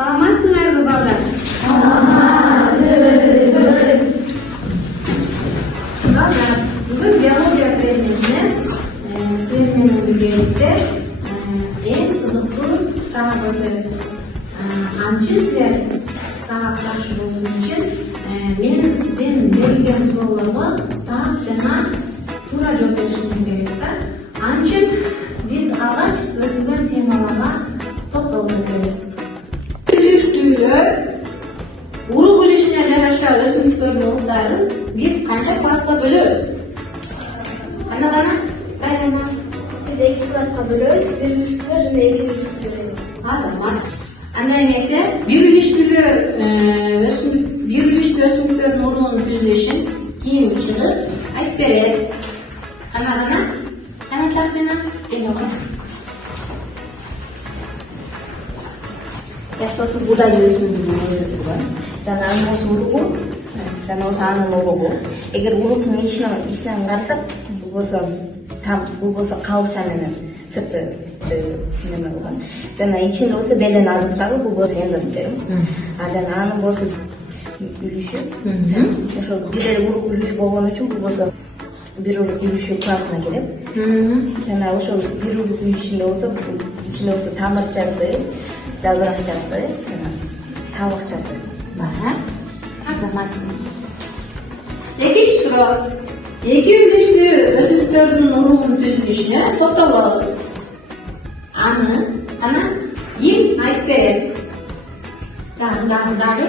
Саламатсыңарбы балдар? Балдар, бүгүн биология предметинен силер менен birlikte эң кызыктуу сабак өтөбүз. Анчы силер сабак жакшы болсун үчүн менден берилген суроолорго так жана туура жооп беришиңиз керек да. Анчы биз алгач өтүлгөн темаларга токтолуп өтөбүз. Урук үлүшүнө жараша өсүмдүктөрдүн уруктарын биз канча класска бөлөбүз? Кана? Правильно. Biz 2 класска бөлөбүз, 1 үлүштүүлөр жана 2 үлүштүүлөр. Азамат. Андай эмесе, 1 үлүштүү өсүмдүктөрдүн урууну түзүлүшүн кийин чыгып айтып берет. Кана тактына келиңиз. Яшоосу будай өсүмдүгүнүн өзү турган. Жана анын уругу, жана анын уругу. Эгер уруктун ичинен карасак, бул болсо кабыкча менен сырты неме болгон. Жана ичинде болсо белен азырсагы бул болсо эндосперм. А жана анын болсо үлүшү. Ошол бир урук үлүшү болгон үчүн бул болсо бир урук үлүшү классына кирет. Жана ошол бир урук үлүшүндө болсо ичинде болсо тамырчасы, жалбыракчасы, жана табакчасы бар. Азамат. Экинчи суроо. 2 үлүштүү өсүмдүктөрдүн уругунун түзүлүшүнө токтолобуз. Аны ким айтып берет? Дагы.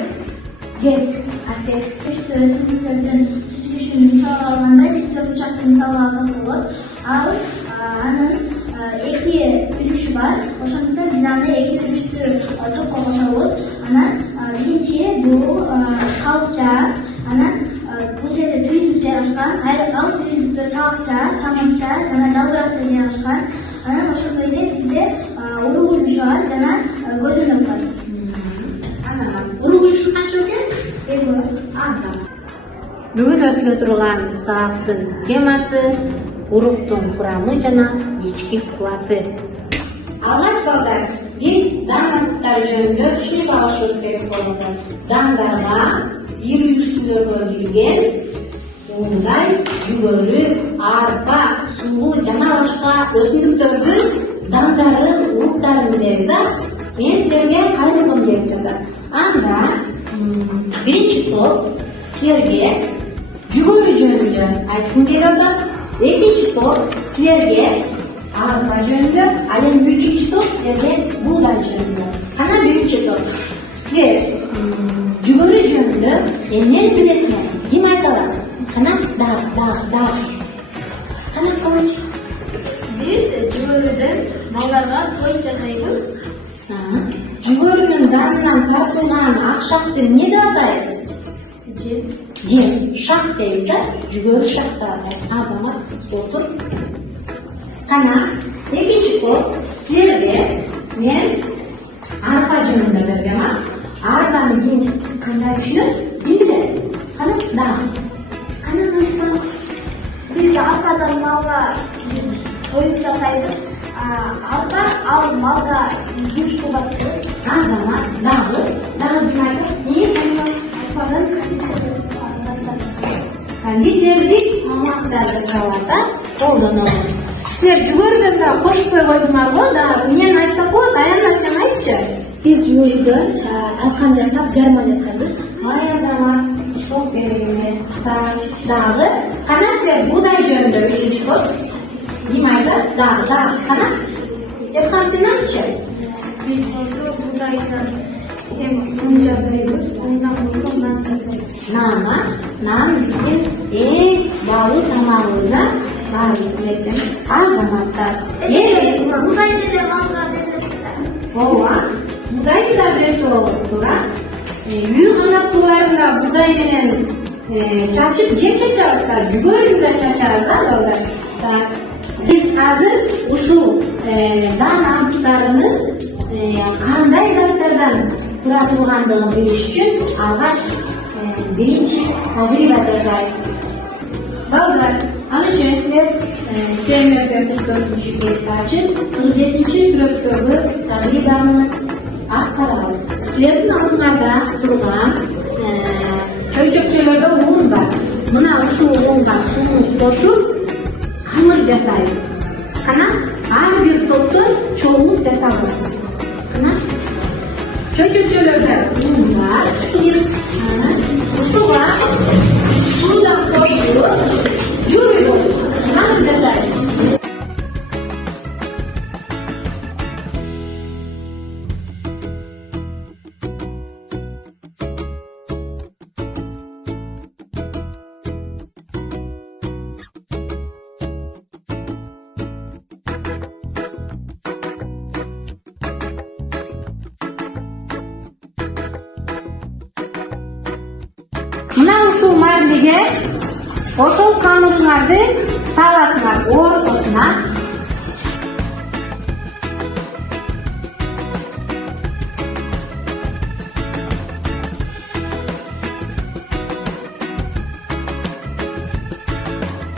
Асер. Үлүштүү өсүмдүктөрдүн түзүлүшүн мисал алганда биз төртбурчакты мисал алсак болот. Ал анын 2 үлүшү бар. Ошондуктан биз аны 2 үлүштүү топко кошобуз. Анан биринчи бул кабыкча, анан бул жерде түйүндүк жайгашкан, ал түйүндүктө сабакча, тамырча жана жалбыракча жайгашкан. Анан ошондой эле бизде урук үлүшү бар жана көзөнөк бар. Азамат, урук үлүшү канча экен? 2. Азамат. Бүгүн өтүлө турган сабактын темасы уруктун курамы жана ички кубаты. Алгач балдар, биз дан насыптары жөнүндө түшүнүп алышыбыз керек болот. Дандарга бир үлүштүүлөргө кирген ундай, жүгөрү, арпа, суу жана башка өсүмдүктөрдүн дандарын, уруктарын билебиз. Мен силерге кайрылгым келип жатат. Анда биринчи топ силерге жүгөрү жөнүндө айткым келип атат. Экинчи топ силерге арпа жөнүндө, ал эми үчүнчү топ силерге буудай жөнүндө. Кана биринчи топ силер жүгөрү жөнүндө эмнени билесиңер? Ким айта алат? Кана дагы. Кана кылыч. Биз жүгөрүдөн малдарга той жасайбыз. Жүгөрүнүн данынан тартылган акшакты эмне деп атайбыз? Жем. Шак дейбиз, жүгөрү шак деп атайбыз. Азамат отур. Кана экинчи топ силерге мен арпа жөнүндө бергем. Арпаны ким кандай түшүнөт? Ким билет? Кана дагы. Кана кылсаң. Биз арпадан малга той жасайбыз. Арпа ал малга күч кубат берет. Азамат дагы ким айтат? Арпадан кондитерлик заттар жасалат. Кондитерлик тамактар жасалат, колдонобуз. Силер жүгөрүдөн да кошпой койдуңарбы? Дагы эмнени айтсак болот? Аянда сен айтчы. Биз жүгөрүдөн талкан жасап, жарма жасайбыз. Ай Азамат, шок бергенде. Дагы. Кана силер буудай жөнүндө үчүнчү топ. Ким айтат? Дагы. Кана. Эрхан сен айтчы. Биз болсо буудайдан un жасайбыз, ундан болсо нан жасайбыз. Нан биздин эң баалуу тамагыбыз, баарыбыз билетпиз. Азаматтар. Буудайды да малга берет. Ооба. Буудайды да берсе болот, туура. Үй канаттууларында буудай менен чачып жеп чачабыздар, жүгөрүнү да чачабыз, балдар. Биз азыр ушул дан азыктарынын кандай заттардан тура тургандыгын билиш үчүн алгач биринчи тажрыйба жасайбыз. Балдар, ал үчүн силер фермердер 44-китепти ачып, 47-сүрөттөгү тажрыйбаны аткарабыз. силердин алдыңарда турган чөйчөкчөлөрдө un бар. Мына ушул unга сууну кошуп камыр жасайбыз. Кана ар бир топтон чоңлук жасалат. Кана чөйчөкчөлөрдө un бар. Ушуга суудан кошуп жүрүп камыр жасайбыз. Мына ушул марлиге ошол камырыңарды саласыңар ортосуна.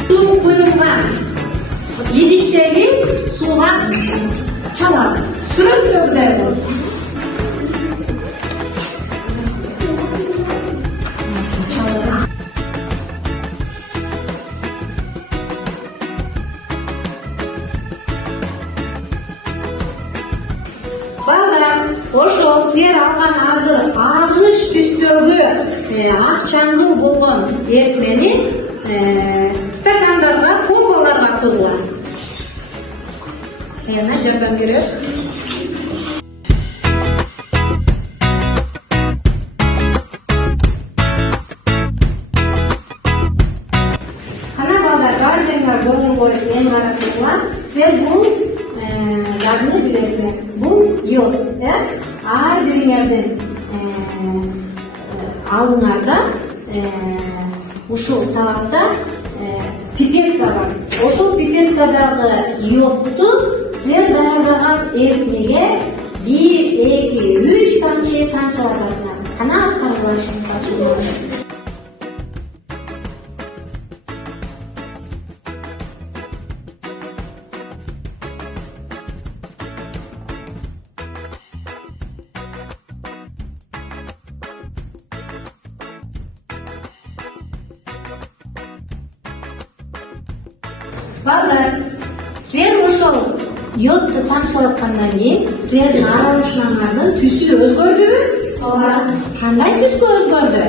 Суу куюлган идиштеги сууга чалабыз. Сүрөттөгүдөй болот. Балдар, ошол силер алган азыр агыш түстөгү ак чаңгыл болгон эртмени стакандарга, колбаларга куйгула. Yana жардам берет. Кана балдар, баардыгыңар көңүл коюп мени карап тургула. Силер бул жадыны билесиңер. Бул йод, ар бириңердин алдыңарда ушул табакта пипетка бар. Ошол пипеткадагы йодту силер даярдаган эритмеге 1, 2, 3 тамчы тамчылатасыңар. Кана аткаргыла ушул тамчыларды. Балдар, силер ошол йодду тамчылаткандан кийин силердин аралашмаңардын түсү өзгөрдүбү? Ооба. Кандай түскө өзгөрдү?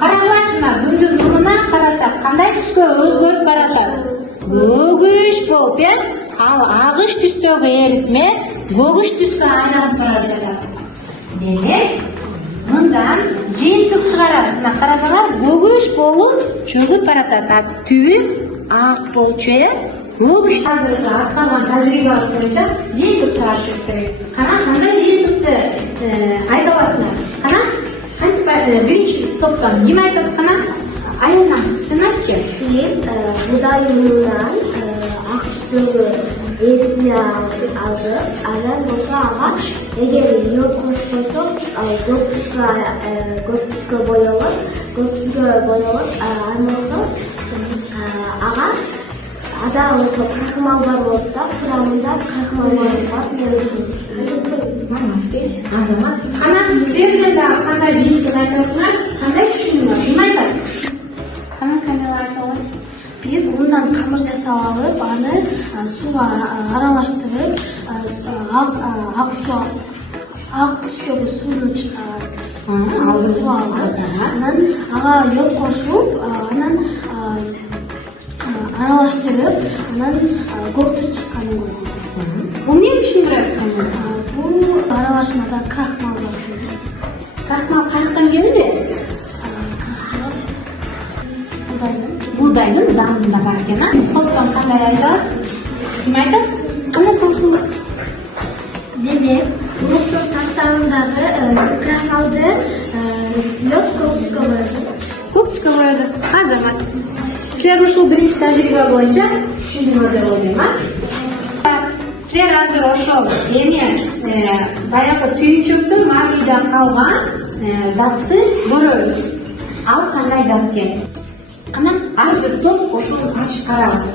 Карагылачыңар, күндүн нуруна карасак кандай түскө өзгөрүп баратат? Көгүш болуп, ал агыш түстөгү эритме көгүш түскө айланып бара жатат. Демек, мындан жыйынтык чыгарабыз. Мына карасаңар, көгүш болуп чөгүп баратат. Түбү ак болчу, көгүш азыркы аткарган тажрыйбабыз боюнча жыйынтык чыгарышыбыз керек. Кана кандай жыйынтыкты айта аласыңар? Кана кантип биринчи топтон ким айтат? Кана Айна, сен айтчы. Биз будай унунан ак түстөгү эритме алдык. Андан болсо ага эгер йод кошуп койсок, көк түскө боелот. Андан болсо ага ада болсо крахмалдар болот да, курамында крахмалдар бар. Азамат, кана силерден дагы кандай жыйынтык айтасыңар? Кандай түшүнүңөр? Ким айтат? Кана Камила айталы. Биз ундан камыр жасап алып, аны сууга аралаштырып, ак түскөгү сууну анан ага йод кошуп, анан аралаштырып, анан көк түс чыкканын көрдүм. Бул эмне түшүндүрөт? Бул аралашмада крахмал бар. Крахмал каяктан келди? Buğdayın damında var ekan. To'plam qanday aytasiz? Kim aytadi? Qani konsul. Dedi, urug'ning sostavidagi krahmalni yod ko'ksga qo'yadi. Ko'ksga qo'yadi. Azamat. Sizlar shu birinchi tajriba bo'yicha tushundinglar deb o'ylayman. Sizlar hozir o'shol boyagi tuyinchoqdan mag'iyda qolgan zatni ko'ramiz. Al qanday zat ekan? Qana har bir to'p o'shani ochib qaradi.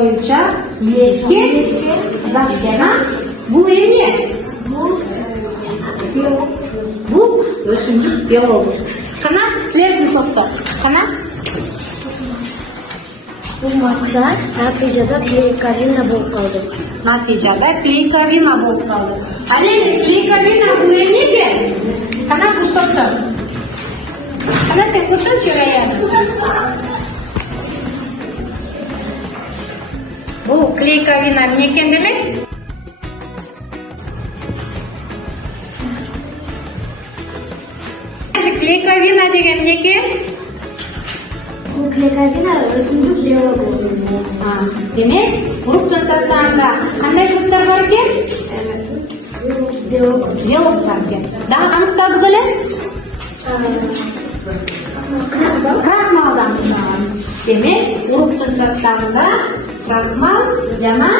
чоючак, илешке, заткана. Бул эмне? Бул өсүмдүк биологу. Кана силердин топтор. Кана? Бул масса натыйжада клейковина болуп калды. Натыйжада клейковина болуп калды. Ал эми клейковина бул эмне экен? Кана бул топтор. Кана сен көрсөңчү Раян. Бул клейковина эмне экен демек? Клейковина деген эмне экен? Бул клейковина өсүмдүк биологу. Демек, уруктун составында кандай заттар бар экен? Биолог. Белок бар экен. Дагы аныктады беле? Крахмалдан алабыз. Демек, уруктун составында крахмал жана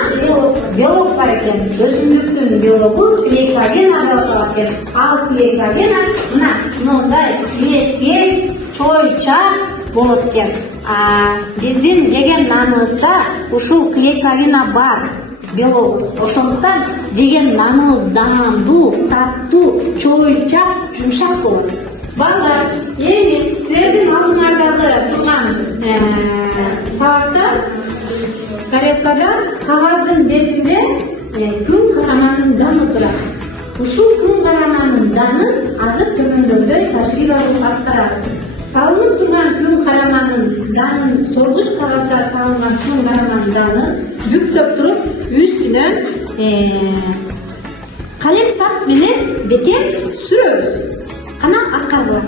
белок бар экен. Өсүмдүктүн биологу клейковина деп аталат экен. Ал клейковина мындай илешкен, чоючак болот экен. Биздин жеген наныбызда ушул клейковина бар белок. Ошондуктан жеген наныбыз даамдуу, таттуу, чоючак, жумшак болот. Балдар, эми силердин алдыңардагы турган табакта, тарелкада кагаздын бетинде күн караманын даны турат. Ушул күн караманын данын азыр төмөндөгүдөй ташкил алып аткарабыз. Салынып турган күн караманын данын соргуч кагазда салынган күн караманын данын бүктөп туруп, үстүнөн калем сап менен бекем сүрөбүз. Кана аткаргыла.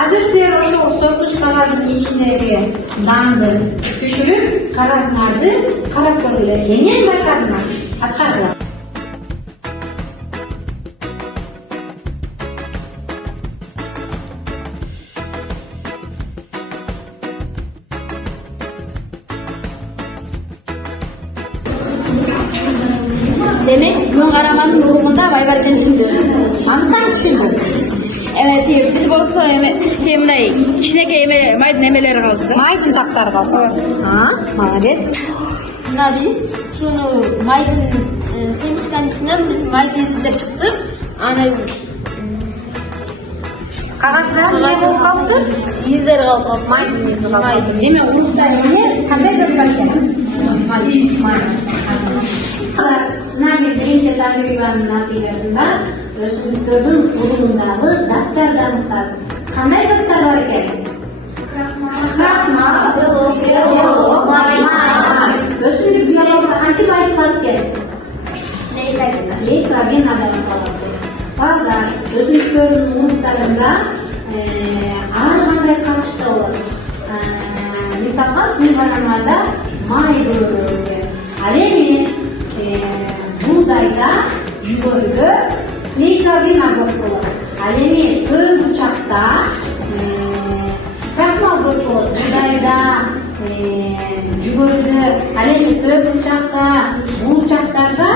Азыр силер ошол соргуч кагаздын ичиндеги данды түшүрүп, кагазыңарды карап көргүлө. Эмнени байкадыңар? Аткаргыла. Демек, күн караманын урумунда байбар экенин түшүндүк. Антан түшүндүк. Evet, biz bolsa sistemday кичинекей майдын эмелери калды. Майдын тактары калды. Молодец. Мына биз ушуну майдын семечканын ичинен биз майды изилдеп чыктык. Аны Кагазда эмне болуп калды? издер калып, Майдын изи калды. Демек, урукта эмне кандай зат бар экен? Май. Мына биз биринчи тажрыйбанын натыйжасында өсүмдүктөрдүн урумундагы заттарды аныктадык. Кандай заттар бар экен? Крахмал, белок, май. Өсүмдүк биологуда кантип айтылат экен? Клейковина деп аталат. Балдар, өсүмдүктөрдүн уруктарында ар кандай катышта болот. Мисалга, күн карамада май бөлүнөт. Ал эми buğdayda jugorda kleykovina көп болот. Ал эми төр бурчакта крахмал көп болот. Buğdayda jugorda, ал эми төр бурчактарда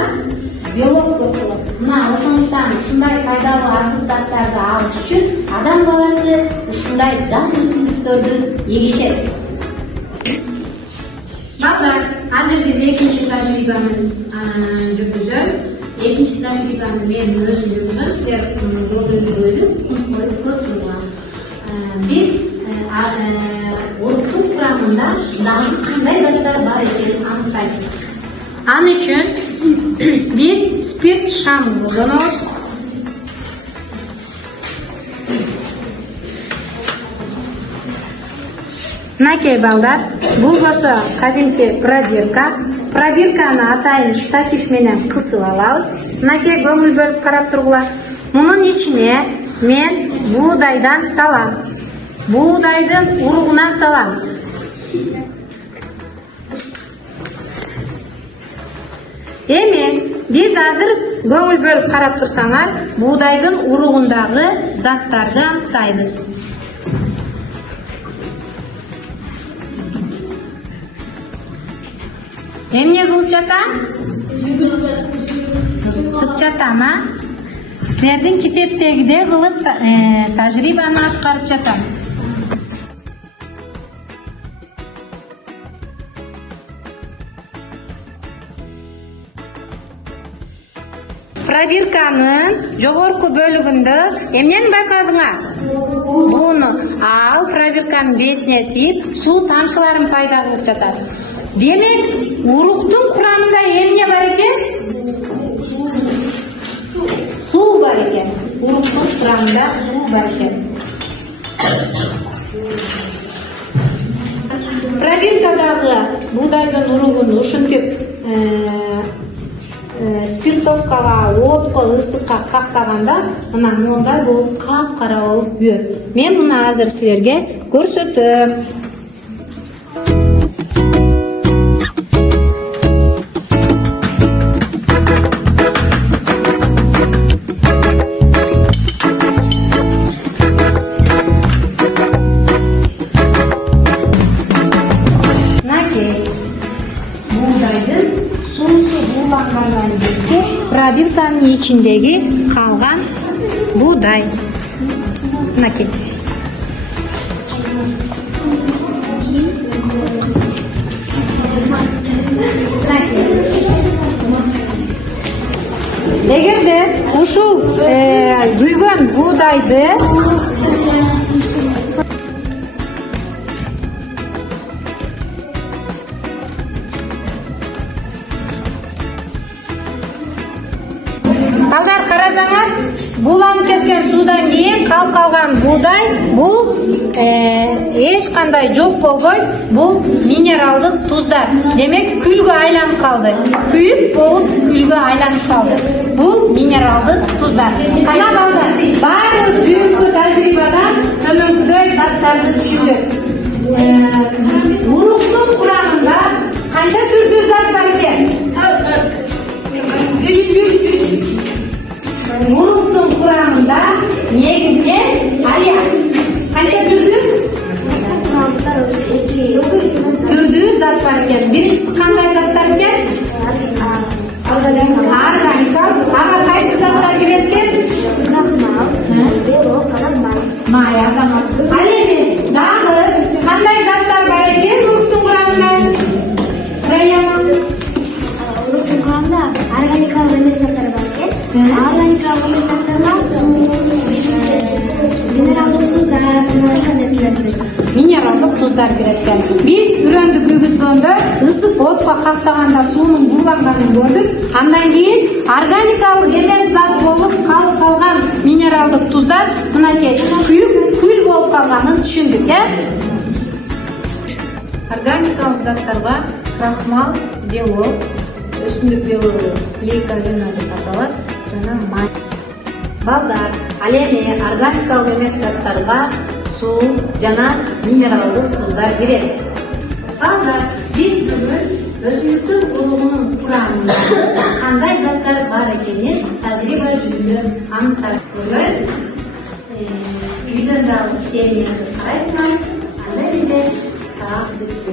белок көп болот. Мына ошондуктан ушундай пайдалуу асыл заттарды алыш үчүн адам баласы ушундай дан өсүмдүктөрдү егишет. Балдар, азыр биз экинчи тажрыйбаны жүргүзөм. Экинчи тажрыйбаны мен өзүм жүргүзөм. Силер көргөнүңөрдү коюп көрүңүздөр. Биз уруктун курамында дагы кандай заттар бар экенин аныктайбыз. Ал үчүн биз спирт шам колдонобуз. Мынакей балдар, бул болсо кадимки пробирка. Пробирканы атайын штатив менен кысып алабыз. Мынакей көңүл бөлүп карап тургула. Мунун ичине мен buğdaydan салам. Buğdaydын уругунан салам. Эми биз азыр көңүл бөлүп карап турсаңар, буудайдын уругундагы заттарды аныктайбыз. Эмне кылып жатам? Ыстып жатам, а? Силердин китептегидей кылып тажрыйбаны аткарып жатам. Пробирканын жогорку бөлүгүндө эмнени байкадыңар? Буну. Ал пробирканын бетине тийип, суу тамчыларын пайда кылып жатат. Демек, уруктун курамында эмне бар экен? Суу бар экен. Уруктун курамында суу бар экен. Пробиркадагы буудайдын уругун ушинтип спиртовкага, отко, ысыкка кактаганда мына мондай болуп капкара болуп күйөт. Мен муну азыр силерге көрсөтөм. Buğdaydın suusu buğulangandan birlikte pробирканын içindeki kalgan buğday. Nakil. Эгерде ушул күйгөн buğdayды Балдар карасаңар, буланып кеткен судан кийин калган буğday бул эч кандай жок болбой, бул минералдык туздар. Демек күлгө айланып калды. Күйүп болуп күлгө айланып калды. Бул минералдык туздар. Кана балдар, баарыбыз бүгүнкү тажрыйбада төмөнкүдөй заттарды түшүндүк. Уруктун курамында канча түрдүү зат бар экен? 3. Уруктун курамында негизинен алия. Канча түрдүү зат бар экен. Биринчиси кандай заттар экен? Органикалык. Ага кайсы заттар кирет экен? Май, азамат. Ал эми дагы кандай заттар бар экен уруктун курамында? Уруктун курамында органикалык эмес заттар бар экен. Органикалык эмес заттарга суу, минералдык туздар, башка нерселер кирет. Минералдык туздар кирет экен. Биз үрөндү күйгүзгөндө ысык отко кактаганда суунун бууланганын көрдүк. Андан кийин органикалык эмес зат болуп калган минералдык туздар мынакей күйүп күл болуп калганын түшүндүк, Органикалык заттарга крахмал, белок, өсүмдүк белогу, гликогена деп аталат, жана май. Балдар, ал эми органикалык эмес заттарга суу жана минералдык туздар кирет. Балдар, биз бүгүн өсүмдүктүн уругунун курамында кандай заттар бар экенин тажрыйба жүзүндө аныктап көргөн. Үйдөн дагы китебиңерди карайсыңар, анда бизе сабак бүтүп